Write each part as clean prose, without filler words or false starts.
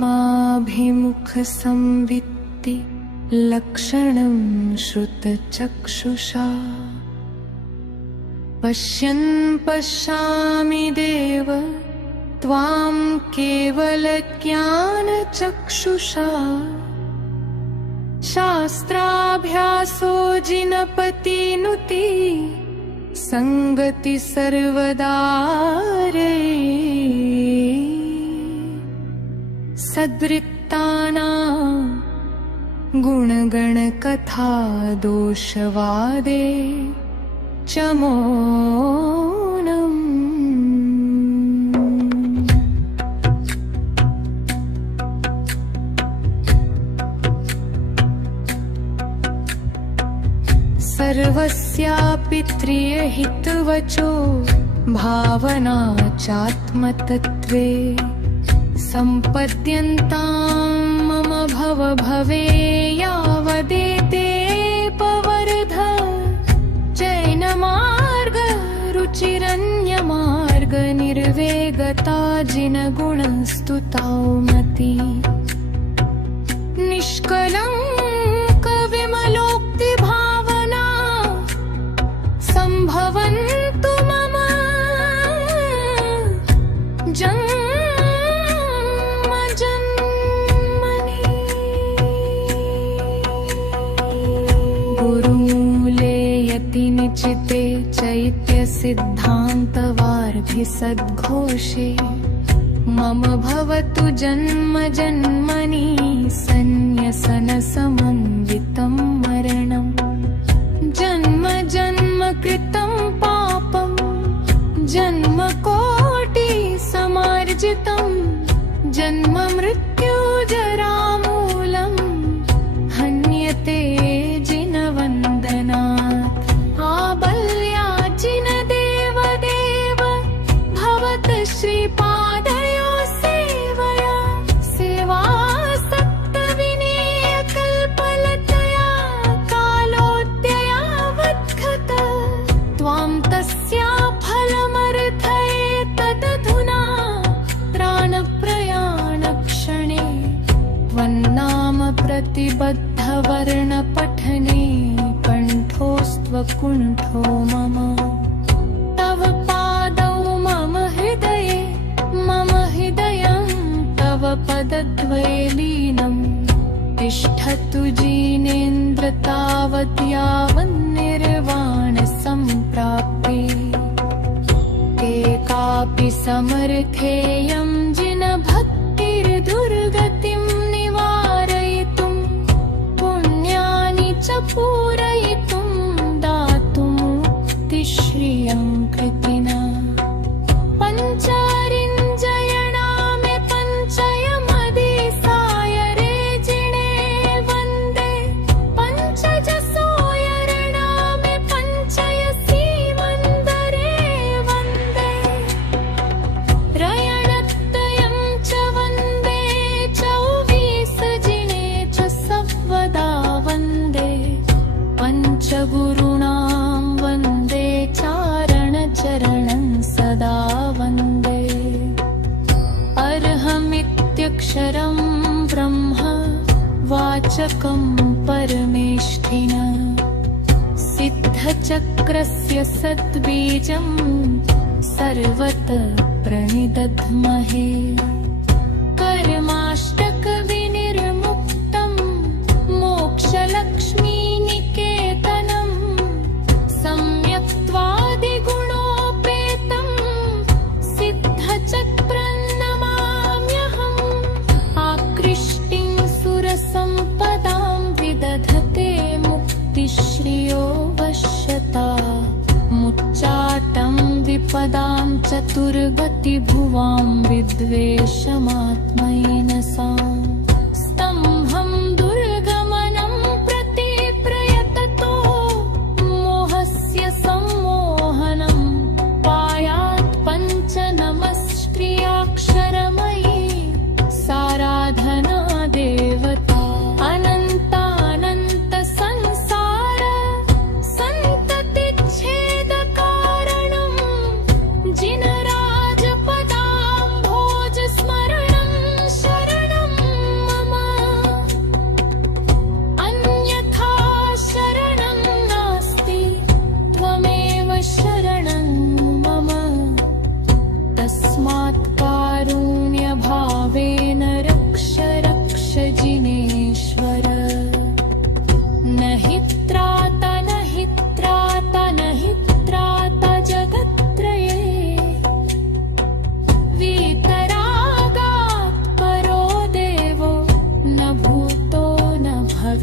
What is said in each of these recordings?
स्वात्माभिमुख संवित्ति लक्षणं श्रुतचक्षुषा पश्यन् पश्यामि देव त्वां केवलज्ञानचक्षुषा शास्त्राभ्यासो जिनपतिनुति संगति सर्वदा रे सद्वृत्तानां गुणगणकथा दोषवादे च मौनम् सर्वस्यापि त्रियहितवचो भावना चात्मतत्त्वे सम्पद्यन्तां मम भवभवे यावदेते पवर्ध जैनमार्ग रुचिरन्यमार्ग निर्वेगता जिनगुणस्तुतामति निष्कलङ्क विमलोक्तिभावना सम्भवन्तु मम निचिते चैत्य सिद्धान्तवार्धि सद्घोषे मम भवतु जन्म जन्मनि सन्न्यसन समन्वितं मरणं जन्म जन्म कृतं पापं जन्मकोटि समार्जितं जन्म मृत्यु जरामूलं हन्यते जिनवन्दनात् आबल्याजिन देव देव भवत श्रीपादयो सेवया सेवासक्तविनेय कल्पलतया कालोऽद्ययावद्गत त्वां तस्या फलमर्थये तदधुना त्राणप्रयाणक्षणे त्वन्नाम प्रतिबद्धवर्णपठने कंठोस्त्वकुण्ठो मम तव पादौ मम हृदयं तव पदद्वये लीनं तिष्ठतु जिनेन्द्र तावत् यावन्निर्वाणसम्प्राप्ते ते कापि समर्थेयं जिन भक्तिर्दुर्गतिं निवारयितुं पुण्यानि च पूरयितुं दातुं मुक्तिश्रियं कृतिना पञ्चारिञ्जयणामे पञ्चयमदिसाय रे जिणे वन्दे पञ्चजसोयरणामे पञ्चयसीमन्दरे वन्दे रयणत्रयं च वन्दे चौवीस जिणे च सवदा वन्दे पञ्चगुरूणां वन्दे चारणचरणं सदा वन्दे अर्हमित्यक्षरं ब्रह्म वाचकं परमेष्ठिन सिद्धचक्रस्य सद्बीजं सर्वतः प्रणिदध्महे कर्माष्टकविनिर्मुक्तं मोक्षलक्ष्मीनिकेतनं सम्यक्त्वादिगुणोपेतं सिद्धचक्रं नमाम्यहम् आकृष्टिं सुरसम्पदां विदधते मुक्तिश्रियो वश्यता मुच्चाटं विपदां चतुर्गतिभुवां विद्वेषमात्मैनसां स्तम्भं दुर्गमनं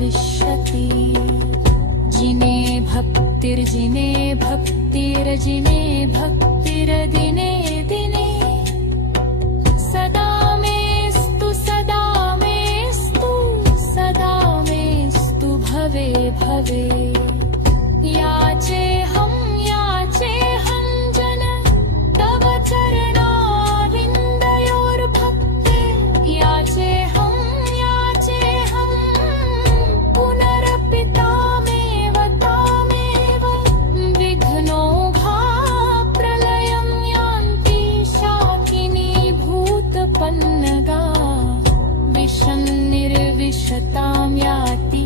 भविष्यति। जिने भक्तिर्जिने भक्तिर्जिने भक्तिर्दिने दिने सदा मेस्तु सदा मेस्तु सदा मेस्तु भवे भवे। याचेऽहं जन तव चरणारविन्दयोर्भक्ते। याचेऽहं पुनरपि तामेव विघ्नौघा प्रलयं यान्ति शाकिनी भूतपन्नगा। विशन्निर्विशतां याति